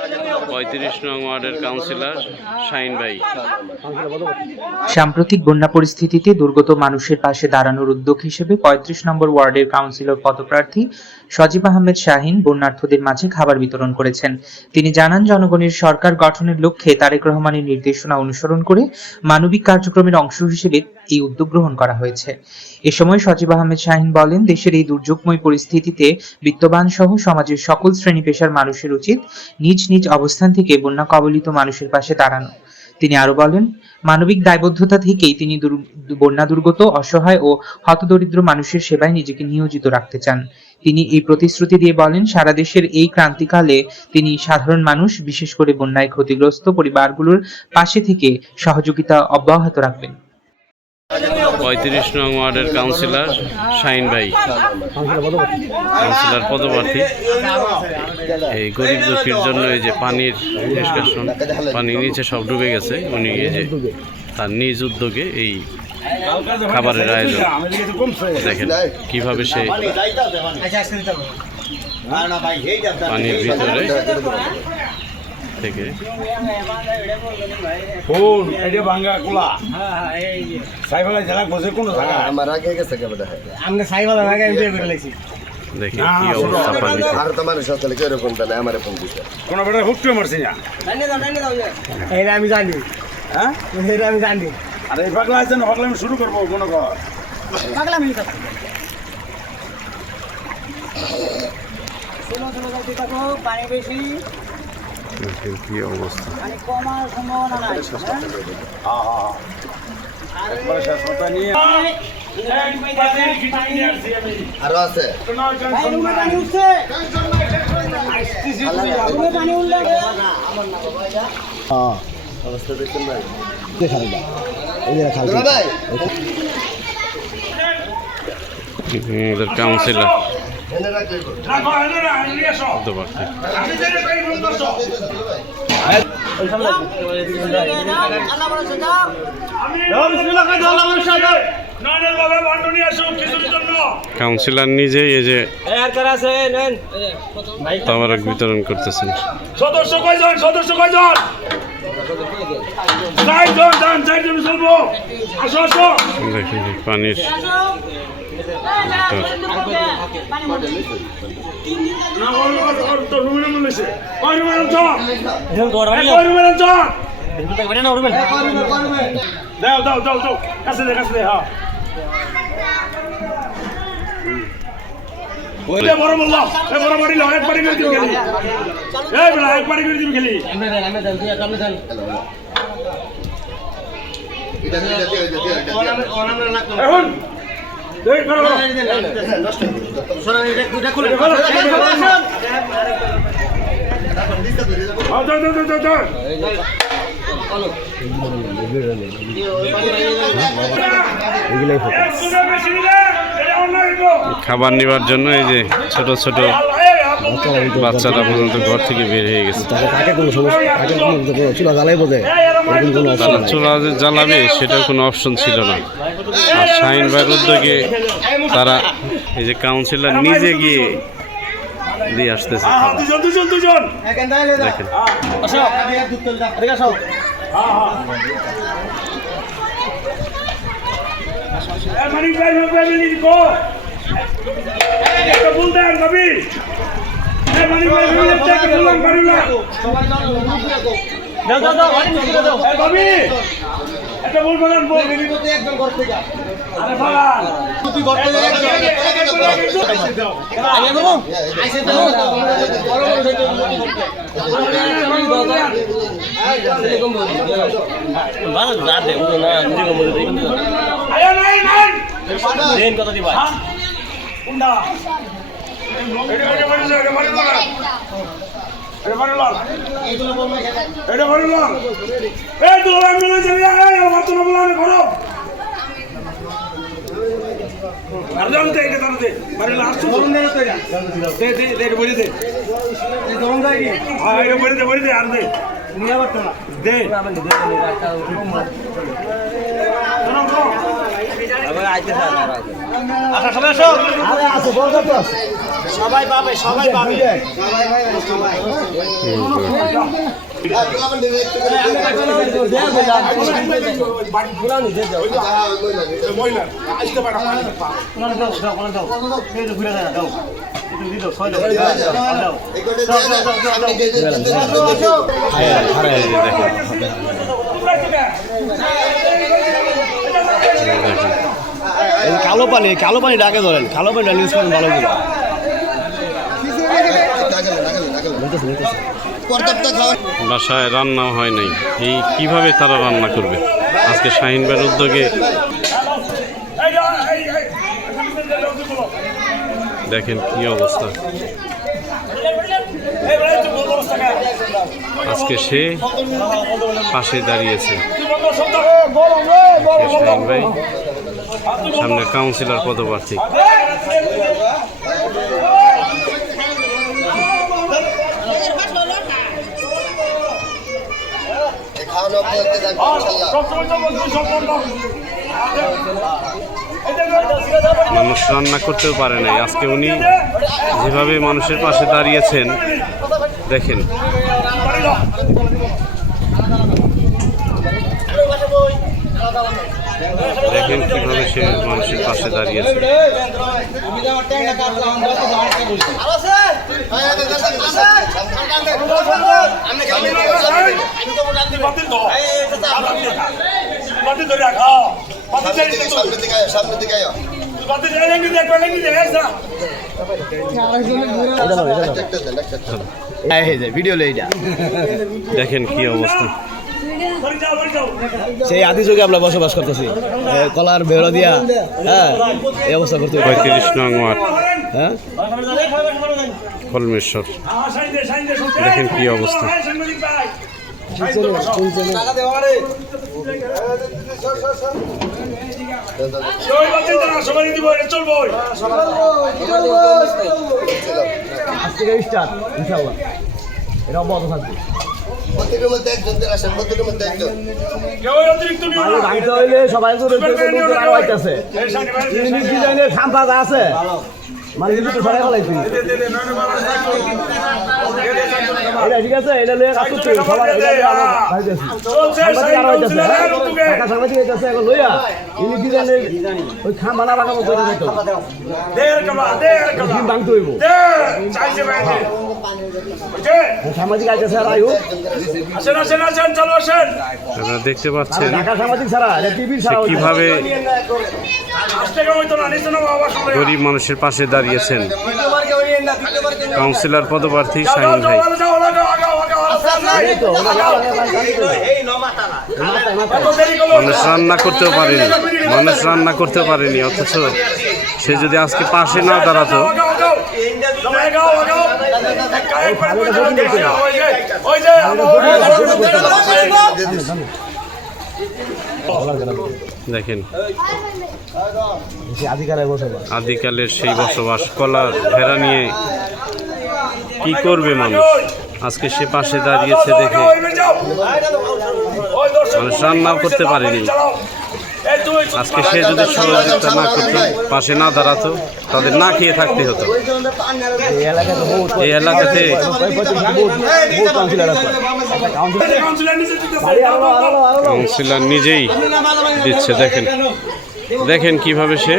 35 নং ওয়ার্ডের কাউন্সিলর শাহিন ভাই। সাম্প্রতিক বন্যা পরিস্থিতিতে দুর্গত মানুষের পাশে দাঁড়ানোর উদ্যোগ হিসেবে 35 নম্বর ওয়ার্ডের কাউন্সিলর পদপ্রার্থী সজীব আহমেদ শাহিন বন্যার্থদের মাঝে খাবার বিতরণ করেছেন। তিনি জানান, জনগণের সরকার গঠনের লক্ষ্যে তারেক রহমানের নির্দেশনা অনুসরণ করে মানবিক কার্যক্রমের অংশ হিসেবে এই উদ্যোগ গ্রহণ করা হয়েছে। এ সময় সজীব আহমেদ শাহিন বলেন, দেশের এই দুর্যোগময় পরিস্থিতিতে বিত্তবান সহ সমাজের সকল শ্রেণী পেশার মানুষের উচিত নিজ নিজ অবস্থান থেকে বন্যা কবলিত মানুষের পাশে দাঁড়ানো। তিনি আরো বলেন, মানবিক দায়বদ্ধতা থেকেই তিনি বন্যা দুর্গত, অসহায় ও হতদরিদ্র মানুষের সেবায় নিজেকে নিয়োজিত রাখতে চান। তিনি এই প্রতিশ্রুতি দিয়ে বলেন, সারা দেশের এই ক্রান্তিকালে তিনি সাধারণ মানুষ, বিশেষ করে বন্যায় ক্ষতিগ্রস্ত পরিবারগুলোর পাশে থেকে সহযোগিতা অব্যাহত রাখবেন। 35 নং ওয়ার্ডের কাউন্সিলর শাহিন ভাই, কাউন্সিলর পদপ্রার্থী। এই গরিব দুঃখীর জন্য এই যে পানির নিষ্কাশন, পানি নিচে সব ডুবে গেছে, উনি এই যে তার নিজ উদ্যোগে এই খাবারের আয়োজন। দেখেন কিভাবে সে পানির ভিতরে থেকে দেখি কি অবস্থা পানি। আর তো মানুষ আসলে কি এরকম তাহলে আমার ফোন দিছে কোন বড় হুকটু মারছি না এইটা আমি জানি। হ্যাঁ এইটা আমি জানি। আরে পাগলা আছে না, পাগলা আমি শুরু করব কোন কর পাগলা মিলি কথা চলো চলো যাইতে থাকো, পানি বেশি, দেখেন কি অবস্থা। পানি কমার সম্ভাবনা নাই। হ্যাঁ হ্যাঁ একবার শেষ কথা নিয়ে আরো আছে ভাই রুমে পানি উঠছে, রুমে পানি উঠলে আমার না বাবা। হ্যাঁ অবস্থা দেখুন ভাই, দেখাই দাও এই যে খালি ভাই আমাদের কাউন্সিলর এনে রাখলে রাখো এনে নিয়ে আসো পদপ্রার্থী। আমি যেটা পাই বলে দছো আল্লাহ বড় সাজাও, আমি বিসমিল্লাহ কই দাও, আল্লাহ বড় সাজাও নয়নের বাবা বান্ডু নিয়ে আসো কিছুর জন্য। কাউন্সিলর নিজে এই যে আর কারা আছে নেন তাবারক বিতরণ করতেছেন। সদস্য কয়জন, সদস্য কয়জন? চারজন, চারজন চলবো। আসো আসো দেখেন এই পানির না বলো তো রুমে বলেছে কয় রুমে আনছো, কয় রুমে আনছো, দাও দাও দাও দাও কাছে দে হ্যাঁ ওইটা বড় বললাম, এ বড় বাড়ি লো, একবারই করে দিবি খেলি, এই বড় একবারই করে দিবি খেলি। এখন এই করো খাবার নেওয়ার জন্য এই যে ছোট ছোট বাচ্চারা পর্যন্ত ঘর থেকে বের হয়ে গেছে। তারা চুলা যে জ্বালাবে সেটার কোনো অপশন ছিল না। আর শাহিন ভাইয়ের উদ্যোগে তারা এই যে কাউন্সিলর নিজে গিয়ে দিয়ে আসতেছে খাবার। দেখেন মানিক ভাই ফ্যামিলি কো একটা বলতে আর কবি এই মানিক ভাই ফ্যামিলি চেক করলাম পারি না সবাই দাও দাও দাও গাড়ি নিয়ে দাও এই কবি একটা বল বলেন বল বিবিতে একজন ঘর থেকে আরে বাগান তুই ঘর থেকে একজন আগে দেবো আইসে দাও বড় বড় সেটা এরকম বল ভালো যা দে ও না নিজে কম বলে দেই আয় নাই নাই দেন কত দিবা কোনটা এটা বড় এটা বড় লাগা এটা বড় লাগা এইগুলো বলবে এটা বড় লাগা এই তো আমি চলে আয় আমার তো বলা করো আরজানতে এটা করতে বড় লাগা শুনুন দে তো দে বলে দে এই গরম যায় কি হ্যাঁ এটা বলে দে আর দে নিয়া বাত না দে আবার আইতে স্যার আচ্ছা সবাই আসো আরে আসো বড় তো সবাই পাবে সবাই পাবে কালো পানি ডাকে ধরেন, কালো পানিটা ইউজ করেন ভালো করে। বাসায় রান্না হয় নাই, এই কিভাবে তারা রান্না করবে? আজকে শাহিন ভাইয়ের উদ্যোগে দেখেন কি অবস্থা। আজকে সে পাশে দাঁড়িয়েছে শাহিন ভাই, সামনে কাউন্সিলর পদপ্রার্থী। মানুষ রান্না করতেও পারে নাই, আজকে উনি যেভাবে মানুষের পাশে দাঁড়িয়েছেন দেখেন। দেখেন কিভাবে সে মানুষের পাশে দাঁড়িয়েছে। ভিডিও এইটা দেখেন কি অবস্থা। সেই আদি যুগে আমরা বসবাস করতেছি, কলার বেড়া দিয়া, হ্যাঁ এই অবস্থা করতে। 35 নং ওয়ার্ড, হ্যাঁ কলমেশ্বর। দেখেন কি অবস্থা। আজ থেকে স্টার্ট ইনশাআল্লাহ, এটা অব্যাহত থাকবে। ভাঙতে হইলে সবাই আরো আইতেছে, ডিজাইনের খাম্পা আছে মানে কিন্তু সবাই ফলাইছি, ঠিক আছে। এটা লইয়া কাজ করছে সবাই, সাংবাদিক হইতেছে এখন লইয়া ইনি ডিজাইনের ওই খাম্পা না রাখাবো করে দিত, ভাঙতে হইব। সাংবাদিক আইতেছে আর আয়ু আপনারা দেখতে পাচ্ছেন ঢাকা সাংবাদিক ছাড়া টিভি ছাড়া কিভাবে গরিব মানুষের পাশে দাঁড়িয়েছেন কাউন্সিলর পদপ্রার্থী শাহিন ভাই। মানুষ রান্না করতেও পারেনি, মানুষ রান্না করতেও পারেনি, অথচ সে যদি আজকে পাশে না দাঁড়াতো। দেখেন আদিকালের সেই বসবাস, কলা ভেড়া নিয়ে কি করবে মানুষ? আজকে সে পাশে দাঁড়িয়েছে দেখে মানুষ রান্নাও করতে পারেনি। আজকে সে যদি সহযোগিতা না করতো, পাশে না দাঁড়াতো, তাদের না খেয়ে থাকতে হতো। এই এলাকাতে কাউন্সিলর নিজেই দিচ্ছে। দেখেন দেখেন কিভাবে সে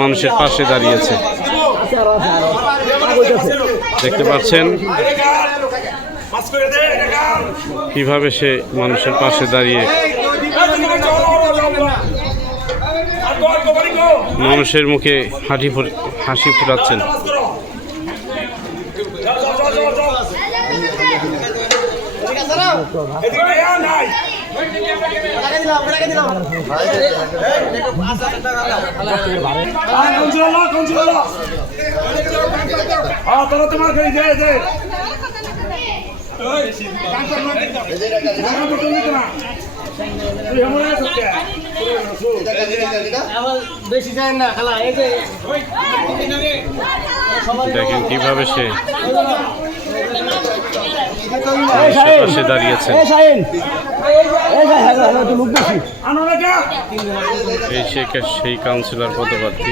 মানুষের পাশে দাঁড়িয়েছে, দেখতে পাচ্ছেন কিভাবে সে মানুষের পাশে দাঁড়িয়ে মানুষের মুখে হাসি ফুটাচ্ছেন। দেখেন কিভাবে সে পাশে দাঁড়িয়েছে। এই সেই কাউন্সিলর পদপ্রার্থী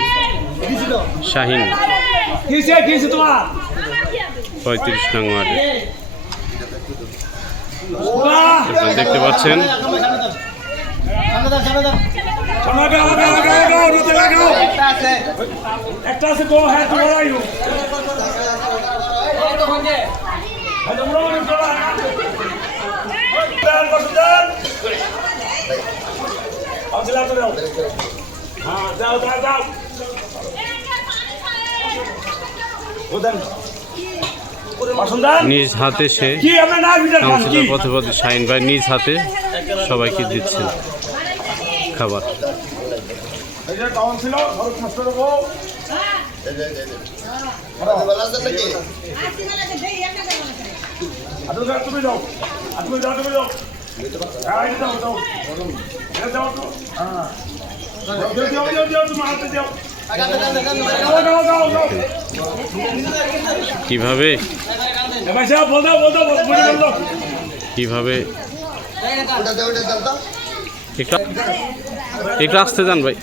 শাহিন। 35 নং ওয়ার্ডে। আপনারা দেখতে পাচ্ছেন একটা আছে গো হ্যাঁ তোমার আয়ু যাও যাও যাও নিজ হাতে সে কাউন্সিলর পথে পথে শাহিন ভাই নিজ হাতে সবাইকে দিচ্ছেন খাবার। তুমি যাও তুমি যাও তুমি যাও কিভাবে কিভাবে একটু আসতে যান ভাই।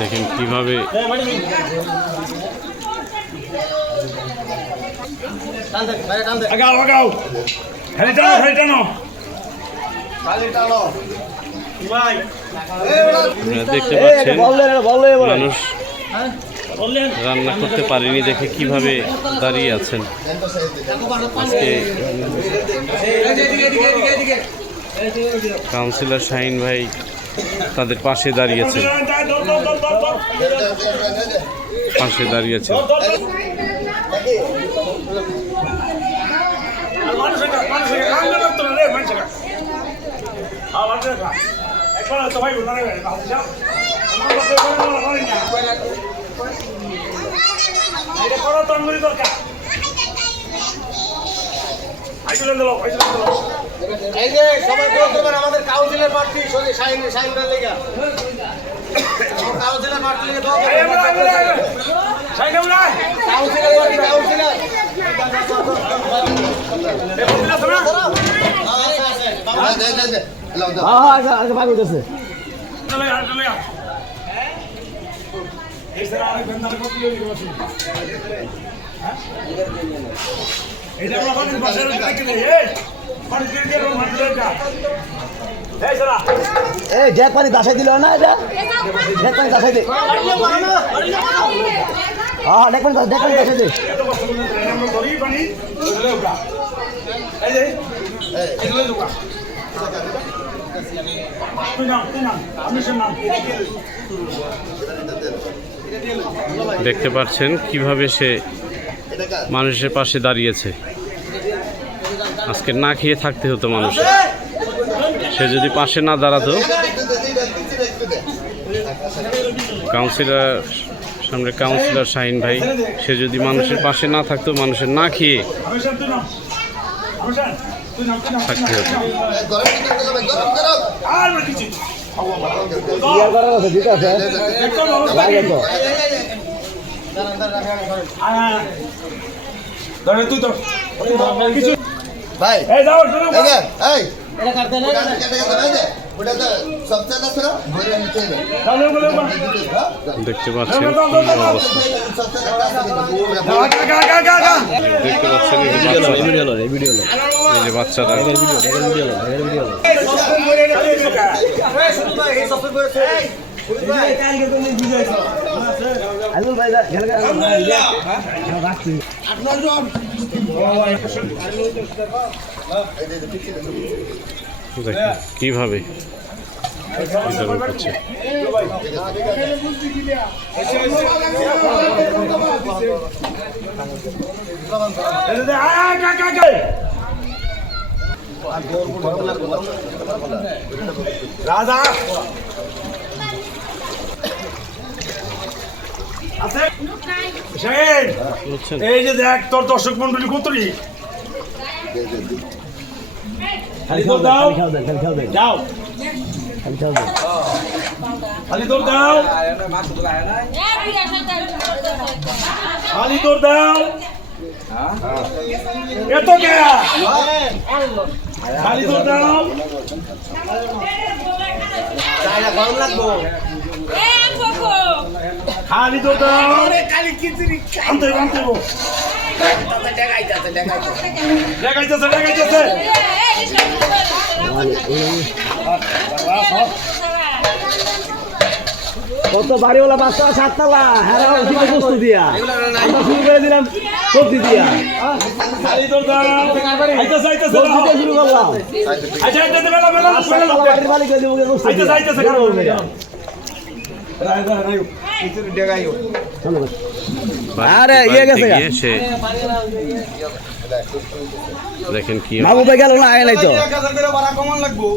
দেখেন কিভাবে আপনারা দেখতে পাচ্ছেন মানুষ রান্না করতে পারেনি দেখে কিভাবে দাঁড়িয়ে আছেন। আজকে কাউন্সিলর শাহিন ভাই তাদের পাশে দাঁড়িয়েছে এই যে সবাই করবেন আমাদের কাউন্সিলর প্রার্থী শাহিন ভাই লেগা কাউন্সিলর প্রার্থী লেগা দোয়া এই জ্যাক পানি দাসাই দিল না এটা জ্যাক পানি দাসাই দে হ্যাঁ জ্যাক পানি দাসাই দে দেখতে পাচ্ছেন কিভাবে সে মানুষের পাশে দাঁড়িয়েছে। আজকে না খেয়ে থাকতে হতো মানুষের, সে যদি পাশে না দাঁড়াতো, সামনে কাউন্সিলর শাহিন ভাই সে যদি মানুষের পাশে না থাকতো, মানুষের না খেয়ে থাকতে হতো। ভাই এই যাও এই এটা কাটতে না ওটা তো সবচেয়ে না ছিল ঘরে নিতে হবে দেখতে পাচ্ছেন কি অবস্থা, দেখতে পাচ্ছেন এই যে বাচ্চারা আইজুল ভাই রাখছি কিভাবে করছে। রাজা আছে এই যে দেখ তোর দর্শক মন্ডলী কতরি খালি তোর দাও যাও খালি তোর দাও খালি তোর দাও এত কে খালি তো দাও খালি তো দাও আনতে আনতে দেখাইতেছে কত বাড়িওয়ালা বাচ্চা 7 তলা হ্যাঁ বস্তু দিয়া আমরা শুরু করে দিলাম সবজি দিয়া খালি তো দাও আইতেছে আইতেছে শুরু করলাম আচ্ছা আইতেছে বেলা বেলা বাড়ির মালিক দিব আইতেছে আইতেছে আরে ইয়ে গেছে গিয়ে সে দেখেন কি বাবু ভাই গেল না আয় নাই তো কমান লাগবো